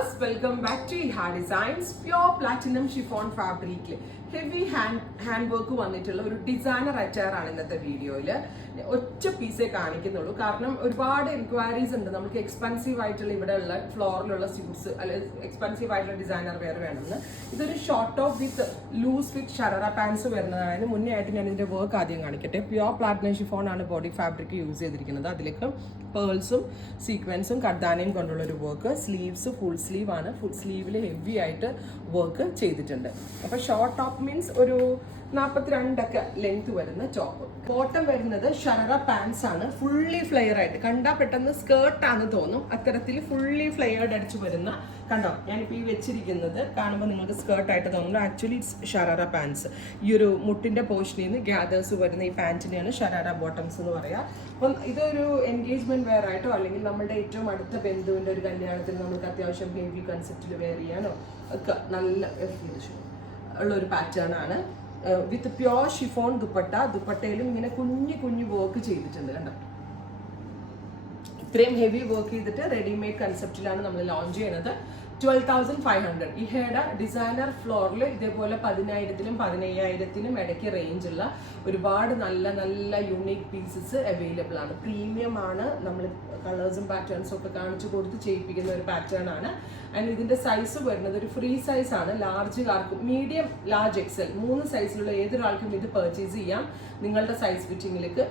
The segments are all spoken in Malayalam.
viewers, welcome back to Iha Designs. Pure platinum chiffon fabric. Heavy hand work വന്നിട്ടുള്ള ഒരു ഡിസൈനർ അറ്റയർ ആണ് ഇന്നത്തെ വീഡിയോയിൽ. ഒറ്റ പീസേ കാണിക്കുന്നുള്ളൂ, കാരണം ഒരുപാട് എൻക്വയറീസ് ഉണ്ട് നമുക്ക് എക്സ്പെൻസീവ് ആയിട്ടുള്ള ഇവിടെയുള്ള ഫ്ലോറിലുള്ള സ്യൂട്ട്സ് അല്ലെങ്കിൽ എക്സ്പെൻസീവ് ആയിട്ടുള്ള ഡിസൈനർ വെയർ വേണമെന്ന്. ഇതൊരു short top with loose fit sharara pants വരുന്നതാണ്. അതിന് മുന്നേ ആയിട്ട് ഞാൻ ഇതിന്റെ വർക്ക് ആദ്യം കാണിക്കട്ടെ. പ്യോർ പ്ലാറ്റിനം ഷിഫോൺ ആണ് ബോഡി ഫാബ്രിക് യൂസ് ചെയ്തിരിക്കുന്നത്. അതിലേക്ക് പേൾസും സീക്വൻസും കർദാനയും കൊണ്ടുള്ള ഒരു വർക്ക്. സ്ലീവ്സ് ഫുൾ സ്ലീവ് ആണ്. ഫുൾ സ്ലീവിൽ ഹെവി ആയിട്ട് വർക്ക് ചെയ്തിട്ടുണ്ട്. അപ്പൊ ഷോർട്ട് ടോപ്പ് മീൻസ് ഒരു 42 ലെങ്ത് വരുന്ന ടോപ്പ്. ബോട്ടം വരുന്നത് ഷററ പാൻസ് ആണ്. ഫുള്ളി ഫ്ലെയർ ആയിട്ട് കണ്ടാൽ പെട്ടെന്ന് സ്കേർട്ട് ആണ് തോന്നും. അത്തരത്തിൽ ഫുള്ളി ഫ്ലെയർഡ് അടിച്ചു വരുന്ന, കണ്ടോ ഞാനിപ്പോൾ ഈ വെച്ചിരിക്കുന്നത് കാണുമ്പോൾ നിങ്ങൾക്ക് സ്കേർട്ടായിട്ട് തോന്നുന്നു. Actually it's sharara pants. ഈ ഒരു മുട്ടിന്റെ പോർഷനിൽ നിന്ന് ഗ്യാദേഴ്സ് വരുന്ന ഈ പാൻറ്റിനെയാണ് ഷററ ബോട്ടംസ് എന്ന് പറയുക. അപ്പം ഇതൊരു എൻഗേജ്മെന്റ് വെയർ ആയിട്ടോ അല്ലെങ്കിൽ നമ്മുടെ ഏറ്റവും അടുത്ത ബന്ധുവിന്റെ ഒരു കല്യാണത്തിന് നമുക്ക് അത്യാവശ്യം ഹെവി കൺസെപ്റ്റിൽ വെയർ ചെയ്യാനോ ഒക്കെ നല്ല ഉള്ള ഒരു പാറ്റേൺ ആണ്. വിത്ത് പ്യോർ ഷിഫോൺ ദുപ്പട്ട. ദുപ്പട്ടയിലും ഇങ്ങനെ കുഞ്ഞു വർക്ക് ചെയ്തിട്ടുണ്ട്. കണ്ടോ, ഇത്രയും ഹെവി വർക്ക് ചെയ്തിട്ട് റെഡിമെയ്ഡ് കൺസെപ്റ്റിലാണ് നമ്മൾ ലോഞ്ച് ചെയ്യുന്നത്. 12,500. ഇഹയുടെ ഡിസൈനർ ഫ്ലോറിൽ ഇതേപോലെ 10,000-നും 15,000-നും ഇടയ്ക്ക് റേഞ്ചുള്ള ഒരുപാട് നല്ല യൂണിക് പീസസ് അവൈലബിൾ ആണ്. പ്രീമിയം ആണ്. നമ്മൾ കളേഴ്സും പാറ്റേൺസും ഒക്കെ കാണിച്ചു കൊടുത്ത് ചെയ്യിപ്പിക്കുന്ന ഒരു പാറ്റേൺ ആണ്. ആൻഡ് ഇതിന്റെ സൈസ് വരുന്നത് ഒരു ഫ്രീ സൈസ് ആണ്. ലാർജുകാർക്കും മീഡിയം, ലാർജ്, എക്സൽ 3 സൈസിലുള്ള ഏതൊരാൾക്കും ഇത് പർച്ചേസ് ചെയ്യാം. നിങ്ങളുടെ സൈസ് ഫിറ്റിങ്ങിലേക്ക്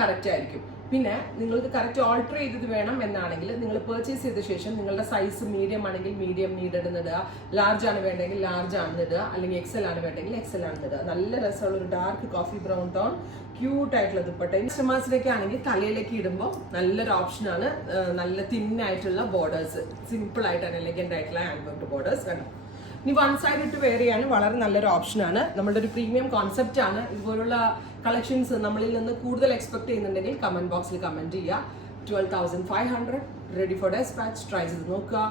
കറക്റ്റ് ആയിരിക്കും. പിന്നെ നിങ്ങൾക്ക് കറക്റ്റ് ഓൾട്ടർ ചെയ്തത് വേണം എന്നാണെങ്കിൽ നിങ്ങൾ പർച്ചേസ് ചെയ്ത ശേഷം നിങ്ങളുടെ സൈസ് മീഡിയം ആണെങ്കിൽ മീഡിയം നീഡഡ് ഇടുക, ലാർജ് ആണ് വേണ്ടെങ്കിൽ ലാർജ് ആണ് ഇടുക, അല്ലെങ്കിൽ എക്സൽ ആണ് വേണ്ടെങ്കിൽ എക്സൽ ആണ് ഇടുക. നല്ല രസമുള്ള ഒരു dark coffee brown tone cute ആയിട്ടുള്ള ദുപ്പട്ട. കസ്റ്റമേഴ്സിലേക്ക് ആണെങ്കിൽ തലയിലേക്ക് ഇടുമ്പോൾ നല്ലൊരു ഓപ്ഷനാണ്. നല്ല തിന്നായിട്ടുള്ള ബോർഡേഴ്സ്, സിമ്പിൾ ആയിട്ടാണ് എലഗന്റ് ആയിട്ടുള്ള ഹാൻഡ് വർക്ക് ബോർഡേഴ്സ് കണ്ടു. ഇനി വൺ സൈഡ് ഇട്ട് വെയർ ചെയ്യാൻ വളരെ നല്ലൊരു ഓപ്ഷനാണ്. നമ്മുടെ ഒരു പ്രീമിയം കോൺസെപ്റ്റ് ആണ്. ഇതുപോലുള്ള കളക്ഷൻസ് നമ്മളിൽ നിന്ന് കൂടുതൽ എക്സ്പെക്ട് ചെയ്യുന്നുണ്ടെങ്കിൽ കമന്റ് ബോക്സിൽ കമന്റ് ചെയ്യുക. 12,500 റെഡി ഫോർ ഡെസ്പാച്ച്. ട്രൈ ചെയ്ത് നോക്കുക.